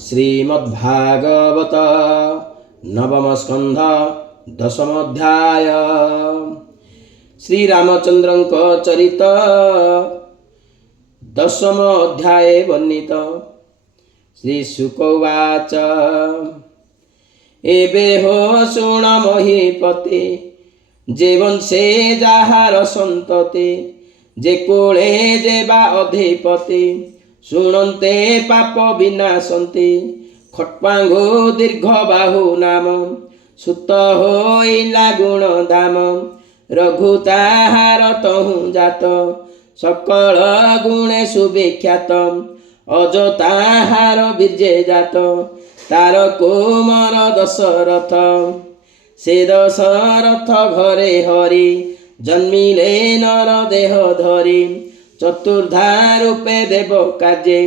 श्रीमद्भागवत नवम स्कंध दशम अध्याय। श्री रामचंद्रंक चरित दशम अध्याय वर्णित। श्री शुक उवाच एबे हो शुण महीपते जे वंशे जाहार संतते जे कोळे जे बा अधिपते शुणन्ते पाप विनाशन्ते खट्वांगो दीर्घ बाहु नाम सुत होइला गुण धाम रघु ताहार तहु जात सकल गुणे सुविख्यात अज ताहार बीर्जे जात तार कोमर दशरथ से दशरथ घरे हरि जन्मिले नर देह धरि चतुर्धा रूपे देव कार्ये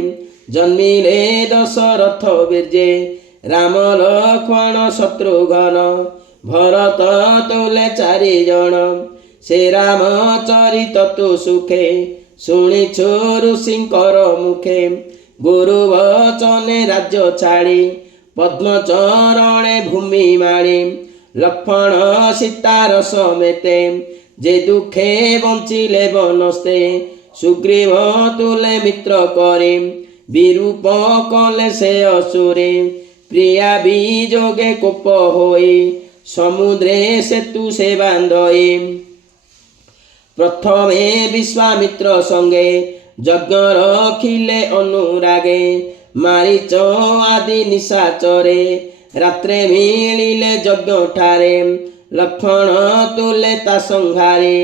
जन्मिले दशरथ बीर्जे राम लक्ष्मण शत्रुघ्न भरत तुले चारि जन से राम चरित तु सुखे शुणिछु ऋषिंकर मुखे गुरु वचने राज्य छाड़ी पद्मचरणे भूमि माड़ी लक्ष्मण सीतार समेते जे दुखे बंचिले बनस्ते सुग्रीव तुले मित्र करे विरूप कले से असुरे प्रिया बीजोगे कोप होई समुद्रे सेतु से बांधई प्रथमे विश्वामित्र संगे यज्ञ रखिले अनुरागे मारीच आदि निशाचरे रात्रे मिलिले यज्ञ ठारे लक्ष्मण तुले ता संहारे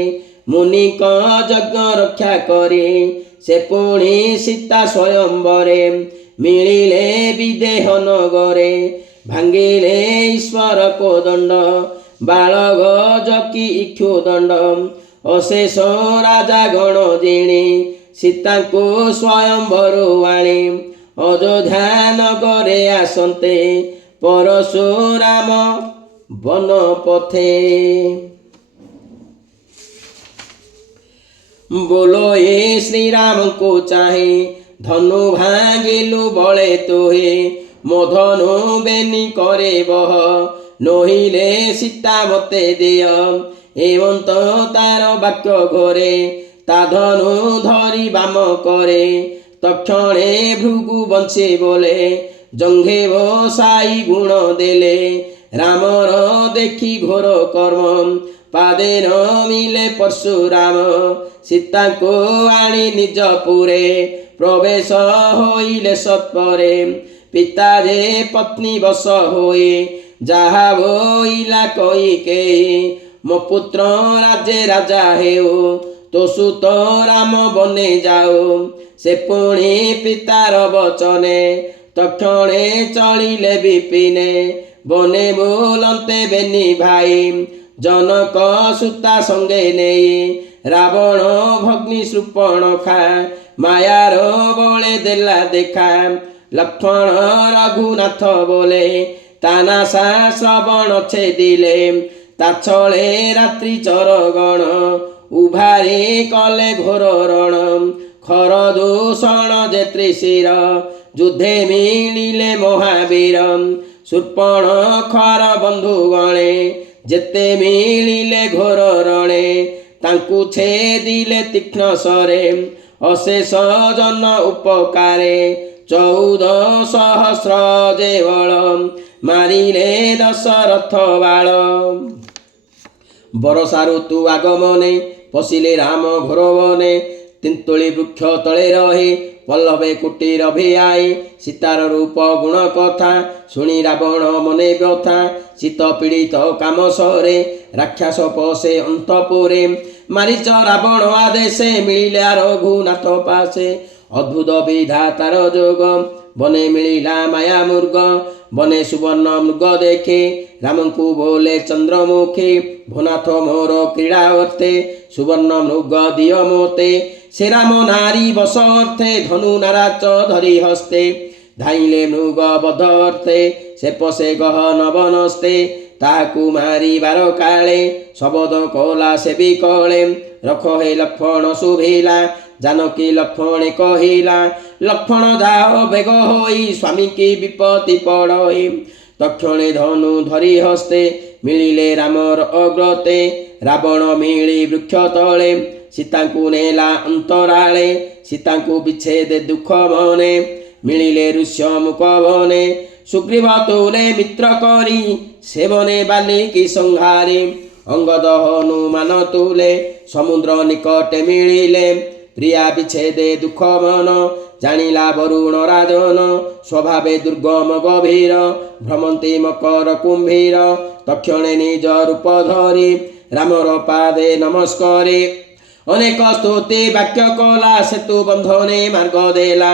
मुनिक यज्ञ रक्षा करे से पुणी सीता स्वयंवरे मिलिले विदेह नगरे भांगिले ईश्वर को दंड बालग जकी इक्षु दंड अशेष राजा गण जिणी सीता को स्वयंवरु आणी अयोध्या नगरे आसन्ते परशुराम वन पथे बोलो ये श्री राम को चाहे धनु भांगिलु बले तोहे मोधनु बेनी करे बह नहिले सीता मते दिय एवं तो तार वाक्य घोरे ता धनु धरी बाम करे तक्षणे भृगु बंशे बोले जंघे साई गुण देले रामर देखी घोर कर्म पादे न मिले परशुराम सीता को आनी निज पुरे प्रवेश होइले सत्परे पिता जे पत्नी बस होई जहा बोइला कई के मो पुत्र राजे राजा हेउ तो सुत राम बने जाओ से पुणी पितार वचने तक्षणे चलिले विपिने बने बोलते बेनी भाई जनक सुता संगे नेई रावण भग्नि शूर्पणखा मायार बले देला देखा लक्ष्मण रघुनाथ बोले तानासा श्रवण छेदिले ताछळे रात्रि चरगण उभारे कले घोर रण खर दूषण जे त्रिशिर युद्धे मिलिले महावीर शूर्पणखार बंधु गणे जेते मिलिले घोर रणे तांकु छेदिले तीक्ष्ण सरे अशेष जन उपकारे 14 सहस्र जे बल मारिले दशरथ बाल बरसा ऋतु आगमने पशिले राम घोर वने तिंतुली वृक्ष तले रहे पल्लवे कुटीर भियाई सीतार रूप गुण कथा शुणी रावण मने व्यथा शीत पीड़ित काम सरे राक्षस पशे अंतपुरे मारीच रावण आदेशे मिलिला रघुनाथ पासे अद्भुत विधातार जोग बने मिलिला माया मृग बने सुवर्ण मृग देखे राम को बोले चंद्रमुखी भुनाथ मोर क्रीड़ा वर्ते सुवर्ण मृग दिय मोते से राम नारी बस अर्थे धनु नाराच धरी हस्ते धाइले मृग बध अर्थे से पशे गहन बनस्ते ताकू मारी बार काले शबद कला से भी कले रख हे लक्ष्मण शुभिला जानकी लक्ष्मणे कहिला लक्ष्मण जाओ बेग होई स्वामी की विपत्ति पड़ई तक्षणे धनु धरी हस्ते मिलिले रामर अग्रते रावण मिली वृक्ष तले सीता को नेला अंतराले सीता को विच्छेद दुख मने मिलिले ऋष्य मुख बने सुग्रीव तुले मित्र करी सेवने बालिकी संहारी अंगद हनुमान तुले समुद्र निकटे मिलिले प्रिया विच्छेदे दुख मन जानिला वरुण राजन स्वभावे दुर्गम गभीर भ्रमंती मकर कुंभीर तक्षणे निज रूप धरी रामर पादे नमस्करे अनेक स्तुति वाक्य कला सेतु बंधने मार्ग देला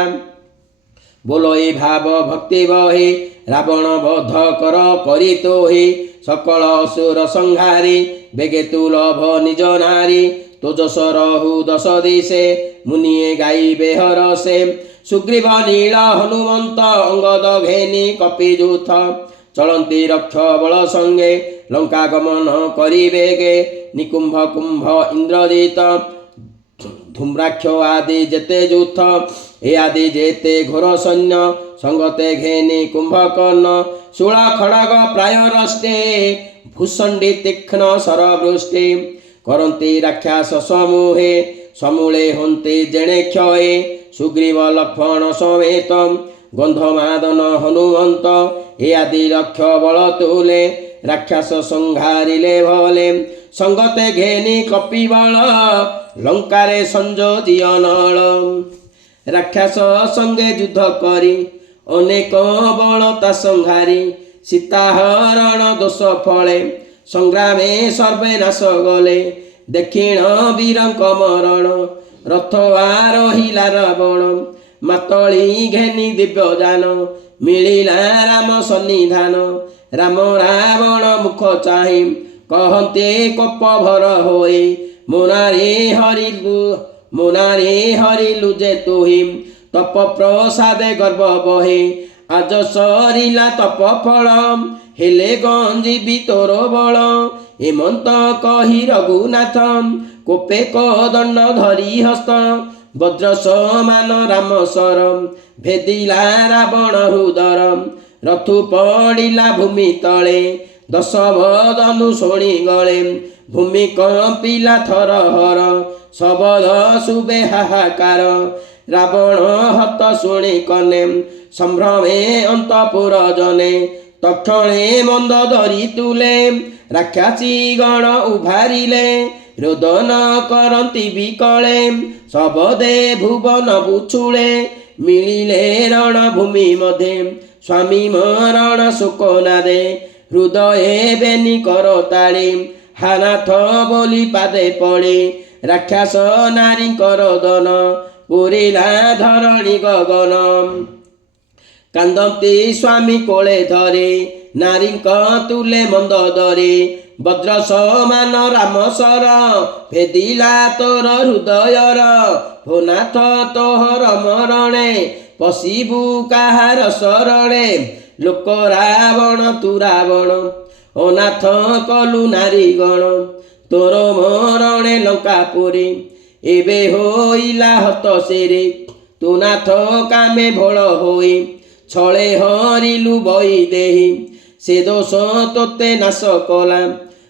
बोलोई भाव भक्ति बही रावण बध कर करी तोहि सकल असुर संहारी बेगे तु लभ निज नारी तोजस रहु दश दिशे मुनिए गाइबे हरसे सुग्रीव नील हनुमंत अंगद घेनी कपिजूथ चलती रक्ष बल संगे लंका गमन करिबेगे निकुंभ कुंभ इंद्रजित धूम्राक्ष आदि जेते जूथ ए आदि जेते घोर सैन्य संगते घेनी कुंभकर्ण शूल खड़ग प्राय रष्टे भूषंडी तीक्ष्ण सरवृष्टि करती राक्षस समूहे समूले हन्ति जेणे क्षये सुग्रीव लक्ष्मण समेत गंधमादन हनुमंत ए आदि लक्ष बल तुले राक्षस संहारिले भले संगते घेनी कपिबल लंकारे संयोजिय नल राक्षस संगे युद्ध करी अनेक बलता संहारी सीताहरण दोष फले संग्रामे सर्वे नाश गले दक्षिण वीरंक मरण रथ आरोहिला रावण मातली घेनी दिव्यजान मिलिला राम सन्निधान राम रावण मुख चाहि कहते कोप भर होए मोनारे हरिलु जे तुहि तप प्रसादे गर्भ बहे आज सरिला तप फल हेले गंजीबी तोर बल एमंत कही रघुनाथ कोपे कदंड धरी हस्त वज्र समान राम सर भेदिला रावण हृदर रथु पड़िला भूमि तले दश बदनु शोणी गले भूमि कंपिला थर हर शबद शुभे हाहाकार रावण हत शुणी कने संभ्रमे अंतपुर जने तक्षणे मंद धरी तुले राक्षसी गण उभारिले रोदन करती विकले सबदे भुवन बुछुले मिलिले रणभूमि मध्ये स्वामी मरण शोकनादे हृदये बेनी करताली हानाथ बोली पादे पड़े राक्षस नारी करदन पुरिला धरणी गगन कांदती स्वामी कोले धरे नारी तुले मंद दरे वज्र समान राम सर भेदिला तोर हृदयर होनाथ तोहर मरणे पशिबु काहार शरणे लोक रावण तु रावण अनाथ कलु नारी गण तोर मरणे लंकापुरी एबे होइला हत सेरे तु नाथ कामे भोल होई छळे हरिलु बई देहि से दोष तोते नाश कला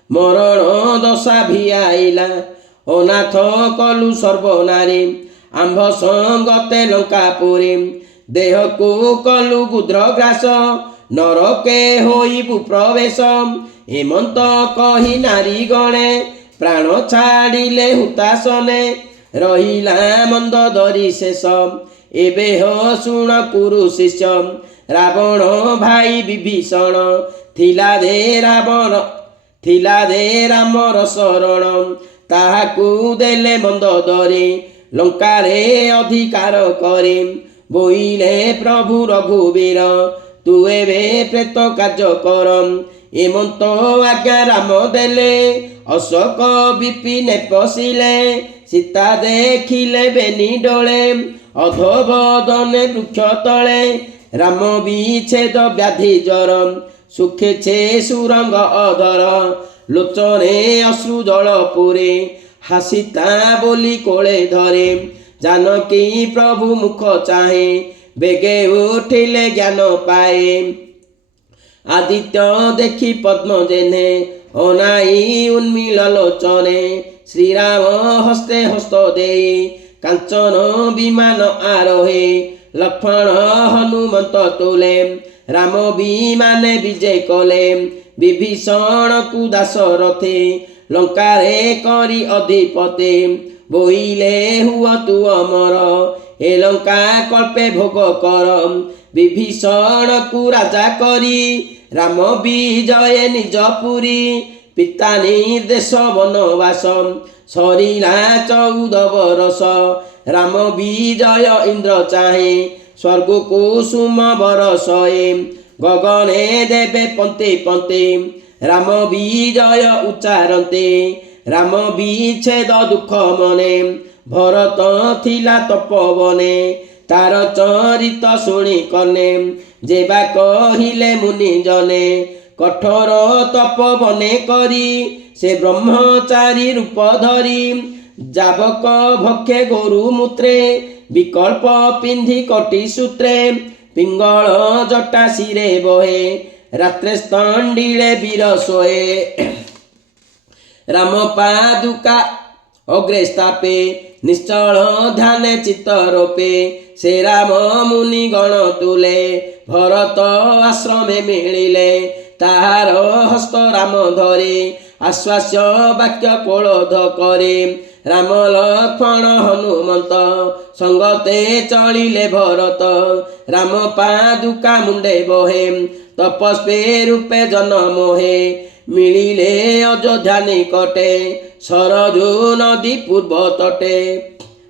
मरण दशा भिआइला अनाथ कलु सर्वनारी आंभ संगते लंकापुरी देह को कलु गुद्र ग्रास नरके होइबु प्रवेश एमंत कही नारी गणे प्राण छाड़िले हुतासने रहिला मंद दरी शेष एबे हो शुण कुरु शिष्य रावण भाई विभीषण थिला दे रामर शरण ताहाकू देले मंद दरे लंकारे अधिकार करे बोइले प्रभु रघुवीर तु एबे प्रेत कार्य कर एमंत आज्ञा राम देले अशोक विपिने पशिले सीता देखिले बेनी डोले अधोबदने वृक्ष तले राम विच्छेद व्याधि जर सुखे छे सुरंग अधर लोचने अश्रु जल पुरे हासिता बोली कोले धरे जानकी प्रभु मुख चाहे बेगे उठिले ज्ञान पाए आदित्य देखी पद्म जेने अनाई उन्मिल लोचने श्रीराम हस्ते हस्त दे कांचन विमान आरोहे लक्ष्मण हनुमंत तुले राम विमाने विजय कले विभीषण को दाशरथे लंकारे करी अधिपते बोइले हुआ तू अमर ए लंका कल्पे भोग कर विभीषण को राजा करी राम विजय निज पुरी पिता निर्देश वनवास सरिला 14 बरस राम विजय इंद्र चाहे स्वर्ग कुसुम बरसए गगने देवे पंते पंते राम विजय उच्चारते राम विच्छेद दुख मने भरत थिला तपवने तार चरित शुणी कने जेबा कहिले मुनि जने कठोर तपवने करी से ब्रह्मचारी रूप धरी जाबक भक्षे गोरु मूत्रे विकल्प पिंधि कटी सूत्रे पिंगल जटा शिरे बहे रात्रे स्तंडिले वीर सोए राम पादुका अग्रे स्थापे निश्चल ध्यान चित्तरोपे से राम मुनि गण तुले भरत आश्रमे मिलिले ताहार हस्त राम धरे आश्वास्य वाक्य कोलोध करे राम लक्ष्मण हनुमंत संगते चलिले भरत राम पादुका मुंडे बहे तपस्वी रूपे जन्मोहे मिलिले अयोध्या निकटे सरजू नदी पूर्व तटे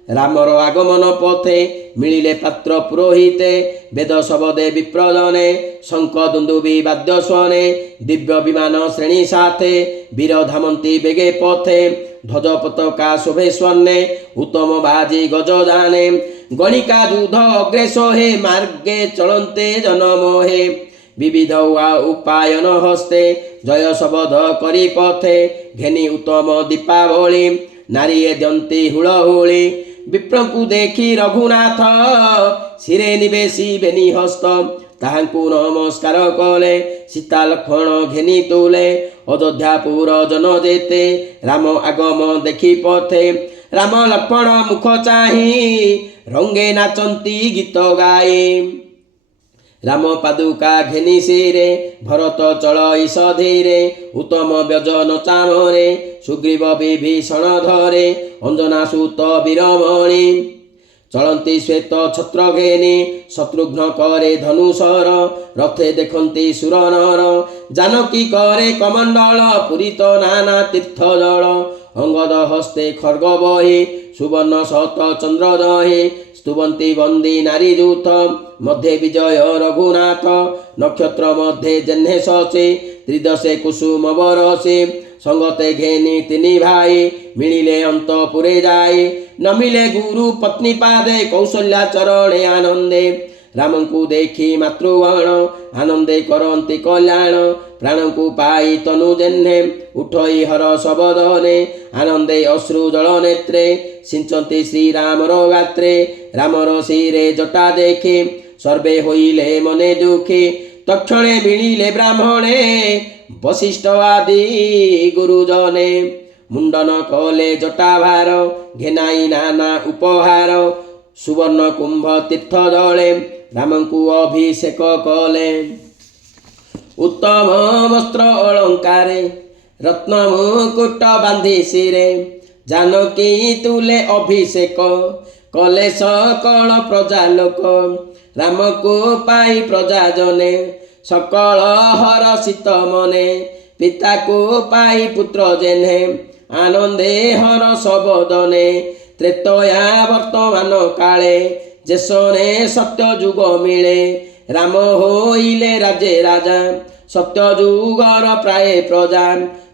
रामर आगमन पथे मिलिले पात्र पुरोहिते वेद शबदे विप्रजने शंख दुंदुबी वाद्य स्वने दिव्य विमान श्रेणी साथे वीर धामंती बेगे पथे ध्वज पताका शोभे स्वर्णे उत्तम बाजी गज जाने गणिका युद्ध अग्रेसो हे मार्गे चलन्ते जनमोहे विविध उपायन हस्ते जय शबद करी पथे घेनी उत्तम दीपावली नारी दंती हुलहुली विप्रंकु देखी रघुनाथ शिरे निवेशी बेनी हस्त ताहांकु नमस्कार कले सीता लक्ष्मण घेनी तुले अयोध्यापुर जन जेते राम आगम देखी पथे राम लक्ष्मण मुख चाही रंगे नाचंती गीत गाए राम पादुका घेनी सिरे भरत चल ईश धीरे उत्तम व्यजन चामरे सुग्रीव विभीषण धरे अंजना सुत वीरमणि चलती श्वेत छत्र घेनी शत्रुघ्न करे धनुषर रथे देखती सुर नर जानकी करे कमंडल पूरित नाना तीर्थ जल अंगद हस्ते खड्ग बहे सुवर्ण शत चंद्र दहे स्तुवंती वंदी नारी दूत मध्य विजय रघुनाथ नक्षत्र मध्य जह्ने सचे त्रिदशे कुसुम बरसे संगते घेनी तिनि भाई मिलिले अंतपुरे जाए न मिले गुरु पत्नी पादे कौशल्या चरणे आनंदे राम को देखी मातृगण आनंदे करंती कल्याण प्राण को पाई तनु जेन्हे उठई हर शबदने आनंदे अश्रु जल नेत्रे सिंचंती श्रीरामर गात्रे रामर शिरे जटा देखे सर्वे होइले मने दुखे तक्षणे मिलिले ब्राह्मणे वशिष्ठ आदि गुरुजने मुंडन कले जटा भार घेनाई नाना उपहार सुवर्ण कुंभ तीर्थ जले राम को अभिषेक कले उत्तम वस्त्र अलंकारे रत्न मुकुट बांधि शिरे जानकी तुले अभिषेक कले सकल प्रजा लोक राम को पाई प्रजा जने सकल हर्षित मने पिता को पाई पुत्र जेने आनंदे हर सबदने त्रेतया वर्तमान काले जेसने सत्य जुग मिले राम होइले राजे राजा सत्य जुगर प्राय प्रजा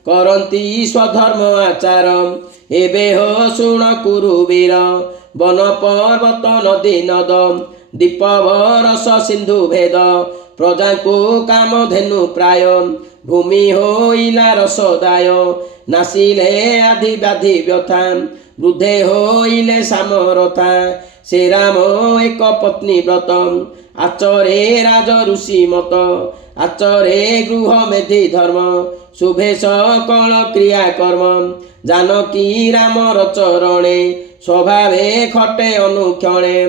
करंती स्वधर्म आचार एबे हो शुण कुरुवीर वन पर्वत नदी नद दीप बरस सिंधु भेद प्रजा को काम धेनु प्राय भूमि होइला रसदाय नासिले आदि व्याधि व्यथा ବୃଦ୍ଧେ ହୋଇଲେ ସାମରଥା ସେ ରାମ ଏକ ପତ୍ନୀ ବ୍ରତ ଆଚରେ ରାଜ ଋଷି ମତ ଆଚରେ ଗୃହ ମେଧି ଧର୍ମ ଶୁଭେ ସକଳ କ୍ରିୟା କର୍ମ ଜାନକୀ ରାମର ଚରଣେ ସ୍ୱଭାବେ ଖଟେ ଅନୁକ୍ଷଣେ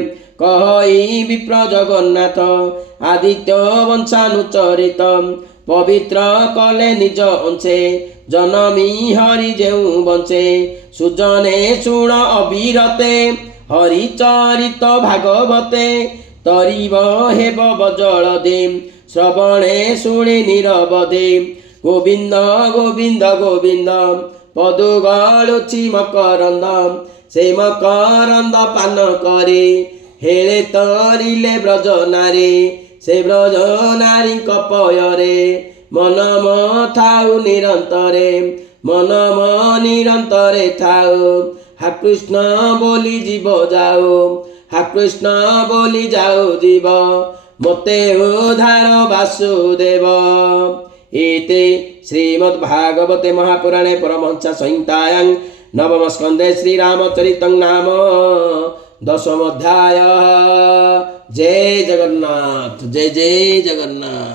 କହଇ ବିପ୍ର ଜଗନ୍ନାଥ ଆଦିତ୍ୟ ବଂଶାନୁଚରିତ ପବିତ୍ର କଲେ ନିଜ ଅଂଶେ ଜନମି ହରି ଯେଉଁ ବଂଶେ ସୁଜନେ ଶୁଣ ଅବିରତେ ହରିଚରିତ ଭାଗବତେ ତରିବ ହେବ ବଜଳ ଦେ ଶ୍ରବଣେ ଶୁଣି ନିରବଦେ ଗୋବିନ୍ଦ ଗୋବିନ୍ଦ ଗୋବିନ୍ଦ ପଦୁ ଗଳୁଛି ମକରନ୍ଦ ସେ ମକରନ୍ଦ ପାନ କରି ହେଳେ ତରିଲେ ବ୍ରଜ ନାରୀ ସେ ବ୍ରଜ ନାରୀଙ୍କ ପୟରେ ମନ ଥାଉ ନିରନ୍ତରେ ମନ ନିରନ୍ତରେ ଥାଉ ହା କୃଷ୍ଣ ବୋଲି ଯିବ ଯାଉ ହା କୃଷ୍ଣ ବୋଲି ଯାଉ ଯିବ ମୋତେ ଉଦ୍ଧାର ବାସୁଦେବ। इति श्रीमद्भागवते महापुराणे परमहंस संहितायां नवम स्कंदे श्रीरामचरितं नाम दशम अध्याय। जय जगन्नाथ जय जय जगन्नाथ।